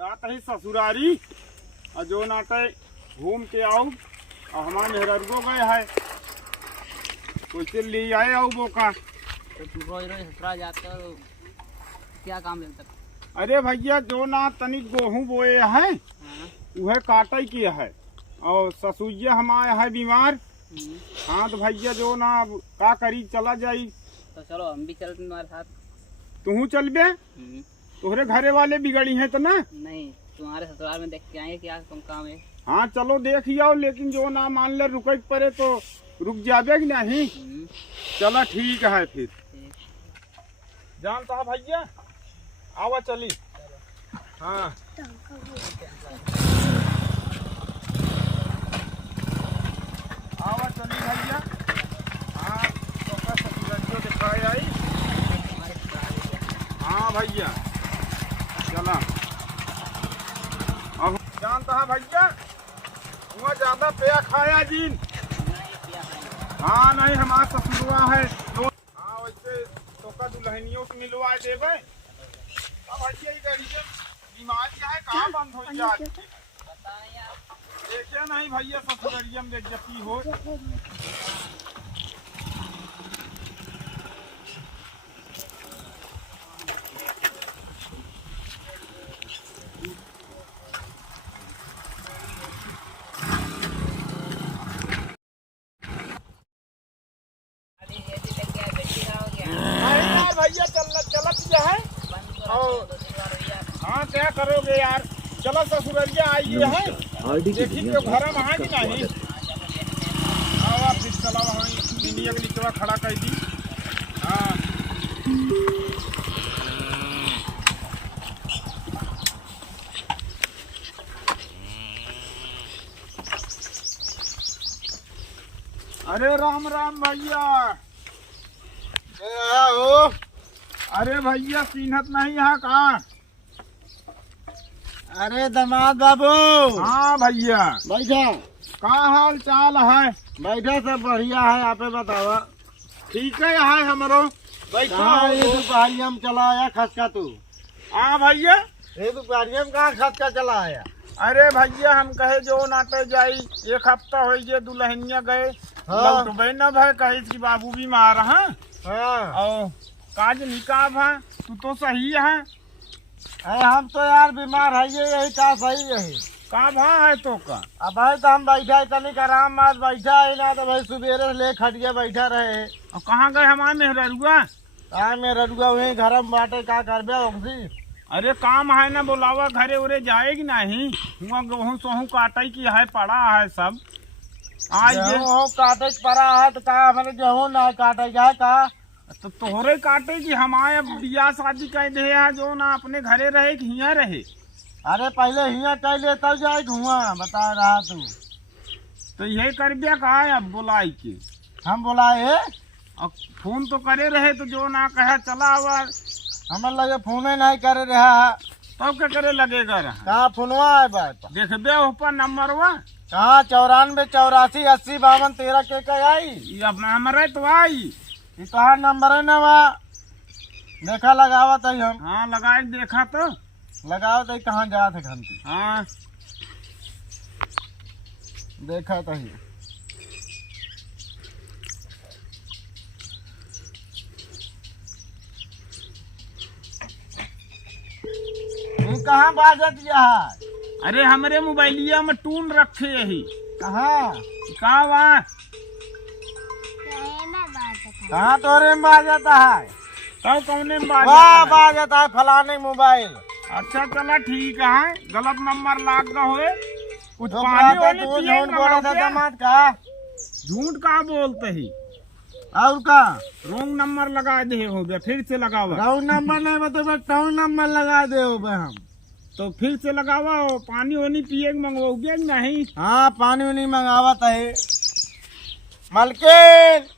जात है ससुरारी और जो नाटे घूम के आओ और हमारे मेहरगो गए है कैसे ले आए आओ वो का। तो तू रोज रोज ससुराल जाता हो, क्या काम लेता? अरे भैया जो ना तनिक गेहूँ बोए है वह काटे किया है और ससुइया हमारे है बीमार। हाँ तो भैया जो ना का करी चला जाई। तो चलो हम भी चलते तुम्हारे साथ। तू चलबे? तोहरे घरे वाले बिगड़ी हैं तो ना? नहीं, तुम्हारे ससुराल में देख के आएंगे क्या तुम काम है। हाँ चलो देख ही आओ, लेकिन जो ना मान ले रुके पड़े तो रुक जाबे कि नहीं। चलो ठीक है फिर। जानता भैया आवा चली। हाँ आवा चली भैया। हाँ तो ससुरालियों दिखाई आई। हाँ भैया चला। अब जानता है भैया वहाँ ज्यादा पेया खाया जीन। हाँ नहीं हमारा ससुरवा है तो हाँ वैसे तो का दुल्हनियों से मिलवा देवे। अब भैया ये गड़िया बीमारी है कहाँ बंद हो जाए देखिए नहीं भैया ससुरालिया में बेइज्जती हो। भैया चलत है। हाँ क्या करोगे यार, चलो ससुररिया आइए है देखी तो घर में है कि नहीं। हाँ फिर चला वहाँ इंडिया के नीचे खड़ा कर दी। हाँ अरे राम राम भैया। हो अरे भैया सीनत नहीं है कहाँ? अरे दामाद बाबू। हाँ भैया बैठा। कहाँ हाल चाल है? बैठा सब बढ़िया है, आप बतावा। ठीक है हमारो बैठा ये दोपहरिया में चला आया खसका तू? हाँ भैया ये दोपहरिया में कहाँ खसका चला आया? अरे भैया हम कहे जो नाटे जाई एक हफ्ता हो गए दुल्हनिया गए। हाँ। तो न भाई कहे कि बाबू भी मार है हाँ। और काज निकाब है तू तो सही है। अरे हम तो यार बीमार है, ये यही का सही यही का भा है तो का। अब भाई तो हम बैठा तनिक आराम आज बैठा है ना, तो भाई सुबेरे ले खटिया बैठा रहे। और कहाँ गए हमारे मेहरुआ? हाँ मेरा रुआ वही घर में बाटे का करबे ओक्सी। अरे काम है ना बुलावा घरे उरे जाएगी नहीं। हुआ गेहूँ सोहूँ काटे की है पड़ा है सब आज गेहूं काटे पड़ा है तो का हमारे गेहूं ना काटे जाए का। तो तोहरे काटे की हमारे बियाह शादी कह दे है जो ना अपने घरे रहे कि हियाँ रहे। अरे पहले हियाँ कह ले तब जाए धुआं बता रहा तू। तो यही कर दिया कहा है अब बुलाई के हम बुलाए अब फोन तो करे रहे तो जो ना कहे चला हुआ हमें लगे फोन नहीं करे रहा है। तब क्या करे लगेगा रहा कहाँ फोनवा है बात देख दे ऊपर नंबर हुआ कहाँ 94 84 80 52 13 के आई। ये अपना हमारा तो आई ये कहाँ नंबर है ना वहाँ देखा लगावा तो हम। हाँ लगाए देखा तो लगाओ तो कहाँ जा थे घंटी। हाँ देखा तो कहाँ बाजत है? अरे हमारे मोबाइलिया में टून रखे यही कहाँ कहा वहाँ कहाँ तोरे में बाजता है? तब कौने में वाह बाजा बाजता है फलाने मोबाइल। अच्छा चला ठीक है गलत नंबर लाग ना होए कुछ जो पानी बात है वाले तू पिए झूठ ना बोला था क्या? दामाद का। झूठ कहाँ बोलते ही और का रोंग नंबर लगा दे हो गया फिर से लगावा राउंड नंबर नहीं बता टाउन नंबर लगा दे हम। तो फिर से लगावा हो पानी वानी पिए मंगवाओगे नहीं। हाँ पानी वानी मंगावत है मलकिन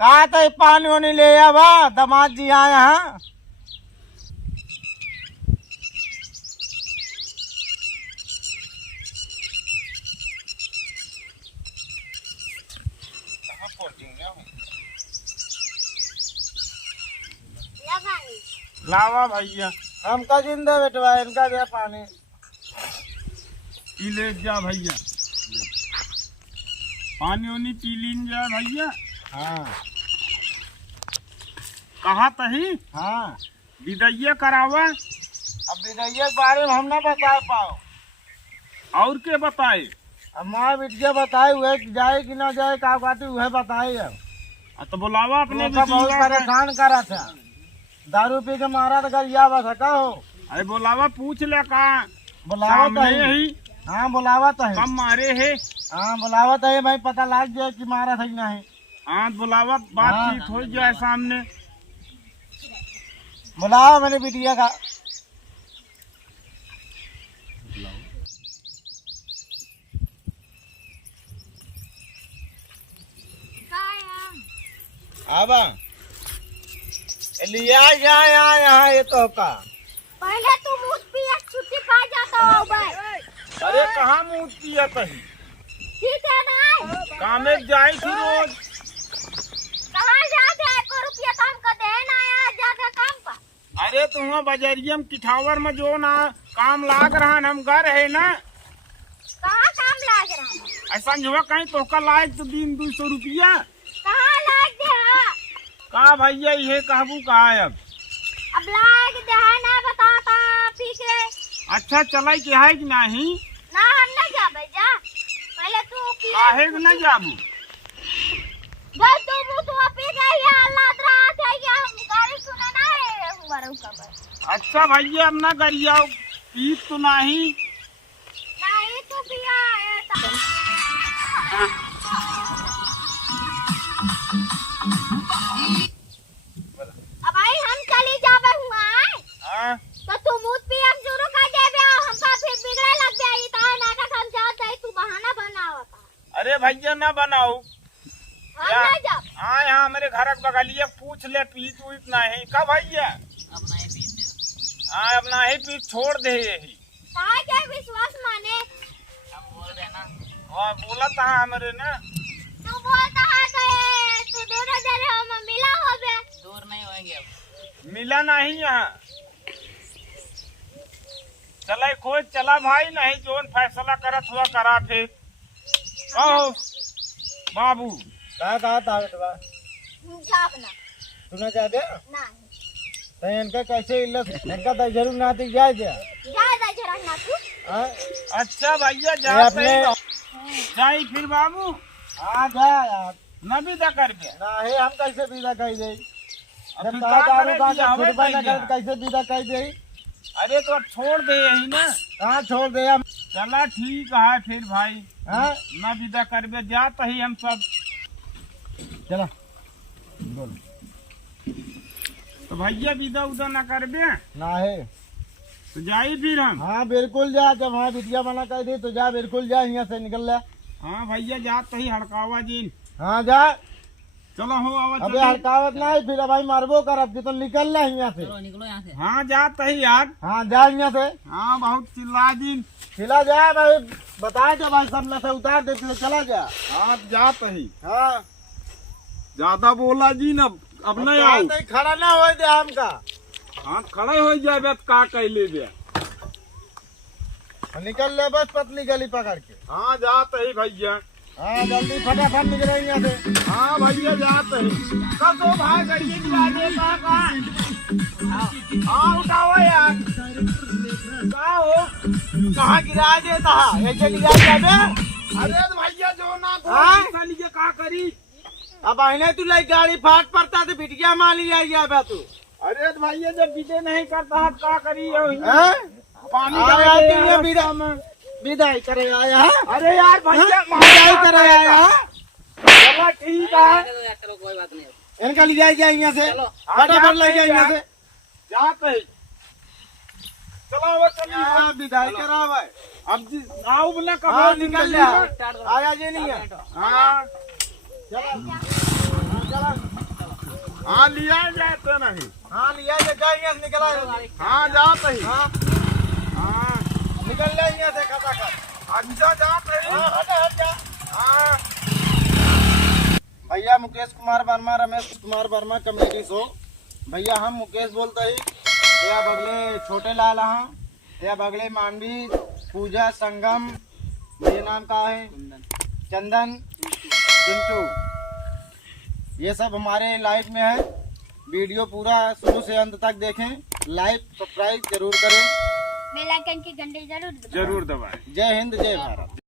कहा था पानी वानी ले आवा दामाद जी आया है। लावा भैया हमका जिंदा बेटवा इनका दे पानी। पी ले जा भैया, पानी उनी पी लीन जा भैया। हाँ कहा तही हाँ। विदैया करावा। अब विदैया के बारे में हम ना बता पाओ, और के बताए? अब माँ बिटिया बताए हुए कि जाए कि ना जाए, का कहती हुए बताए। अब तो बुलावा अपने उनका बहुत बिटिया के। परेशान करा था, दारू पी के मारा तो गरिया बसका हो। अरे बुलावा, पूछ ले का बुलावत सामने है। ही हाँ बुलावत है। कम मारे है। हाँ बुलावत है भाई, पता लग जाए कि मारा था कि नहीं। हाँ बुलावा, बातचीत हो जाए सामने। बुलाओ मैंने बिटिया का। अब लिया जा यहाँ ये तो का। पहले तू मुझ पिया छुट्टी पा जाता हो भाई। अरे कहाँ मुँह पिया तही? ठीक है ना? कामे जाई थी रोज। कहाँ जाते हैं? 1 रुपया काम का देना है जाके काम पर। अरे तुम बजरिया में किठावर में जो ना काम लाग रहा है, हम घर है ना। कहाँ काम लाग रहा है? ऐसा जो कहीं तो का लायक तो दिन 200 रुपया। कहाँ लाग दे है? का भैया ये कहबू कहा अब लाग दे है ना, बताता पी के। अच्छा चला के है कि नहीं? ना हम ना जाबे जा, पहले तू पी। काहे के न जाबू? बस तू पी गई है, अल्लाह रात है कि हम गाड़ी सुना ना है हमारे ऊपर। अच्छा भैया, अब ना गरिया पी तो नहीं। नहीं तू पिया है अब भाई हम चली जावे हुआ हाँ? तो तू मुझ पे हम शुरू कर देबे, हमका फिर बिगड़े लग जाई। तो ना का हम जात है, तू बहाना बनावता। अरे भैया ना बनाओ। हम ना जा। हाँ यहाँ मेरे घर के बगलिया पूछ ले, पीत उत नहीं का भैया? अपना ही पीते। हाँ अपना ही पीत छोड़ दे यही। काहे के विश्वास माने? हम बोल रहे ना। हाँ बोला था हमारे ना। तू बोलता है तो तू दोनों जने हम मिला होबे। दूर नहीं होंगे अब। मिला नहीं यहाँ। चला खोज चला भाई, नहीं जोन फैसला करत हुआ करा फिर। ओ बाबू कहा था बेटवा? जाब ना। तूने जा दे नहीं तो इनका कैसे इल्लत, इनका तो जरूर ना थी जाए दे। ज्यादा जरा ना तू। हाँ अच्छा भैया ये जा अपने जाई फिर बाबू। हाँ जा यार। न भी दा कर दे। ना है हम कैसे विदा कह दे? अब जब फिर तारा का दारू करे का दिया, हमें छुटबा न भैया। कर कैसे विदा कह दे? अरे तो अब छोड़ दे यही ना। कहाँ छोड़ दे हम? चला ठीक है फिर भाई। हाँ न विदा करबे जात ही हम सब। चला बोल। तो भैया विदा उदा न करबे ना है। तो जाई फिर हम। हाँ बिल्कुल जा, जब वहाँ बिटिया मना कर दी तो जा, बिल्कुल जा, यहाँ से निकल जा। हाँ भैया जात ही हड़कावा जी। हाँ जा। चलो हो आवा अबे चली। हड़कावत ना है, फिर भाई मारबो कर, अब तो निकल रहा है यहाँ से। चलो निकलो यहाँ से। हाँ जात ही यार। हाँ जा यहाँ से। हाँ बहुत चिल्ला जी। खिला जा भाई, बता दे भाई, सब नशा उतार दे, फिर चला जा। हाँ जात ही। हाँ ज्यादा बोला जी न, अब नहीं आओ। नहीं खड़ा ना हो दे हमका। हाँ खड़े हो जाए तो का कैले बे। निकल ले बस पतली गली पकड़ के। हाँ जात ही भैया। हाँ जल्दी फटाफट निकल यहाँ से। हाँ भैया जात ही। कब तो भाई गाड़ी गिरा दे का। हाँ उठाओ यार। का हो? कहाँ गिरा देता है? ऐसे लिया जाबे? अरे तो भैया जो ना हाँ? साली के का करी। अब आईने तू लाई गाड़ी फाट पड़ता तो बिटिया माली आई बे तू। अरे तो भैया जब विदे नहीं करता है का करी हैं? पानी आया डाल तू ये के विदाई करे आया है? अरे यार भैया विदाई करे आया है? चलो ठीक है। रहने दो यार, चलो कोई बात नहीं। इनका ले जाए यहाँ से, चलो। फटाफट ले जाए यहाँ से। जाते ही। चलो वो चलिए। हाँ, विदाई करा भाई। अब जी आओ बोला कब हाँ निकल जा, स्टार्ट करो। आया जी नहीं है। हाँ चला चला। हाँ लिया जाते नहीं। हाँ लिया जे जा यहाँ से निकला। हाँ जाते ही। हाँ हाँ निकल ले यहाँ से खटाखट। अच्छा जाते ही। हाँ हट हट जा। हाँ भैया मुकेश कुमार वर्मा, रमेश कुमार वर्मा कमेटी शो। भैया हम मुकेश बोलते ही या बगले छोटे लाल हाँ, या बगले मानवी पूजा संगम, ये नाम का है चंदन चिंटू। ये सब हमारे लाइव में है। वीडियो पूरा शुरू से अंत तक देखें, लाइक सब्सक्राइब जरूर करें, बेल आइकन की घंटी जरूर दबाएं। जरूर दबाएं। जय हिंद जय भारत।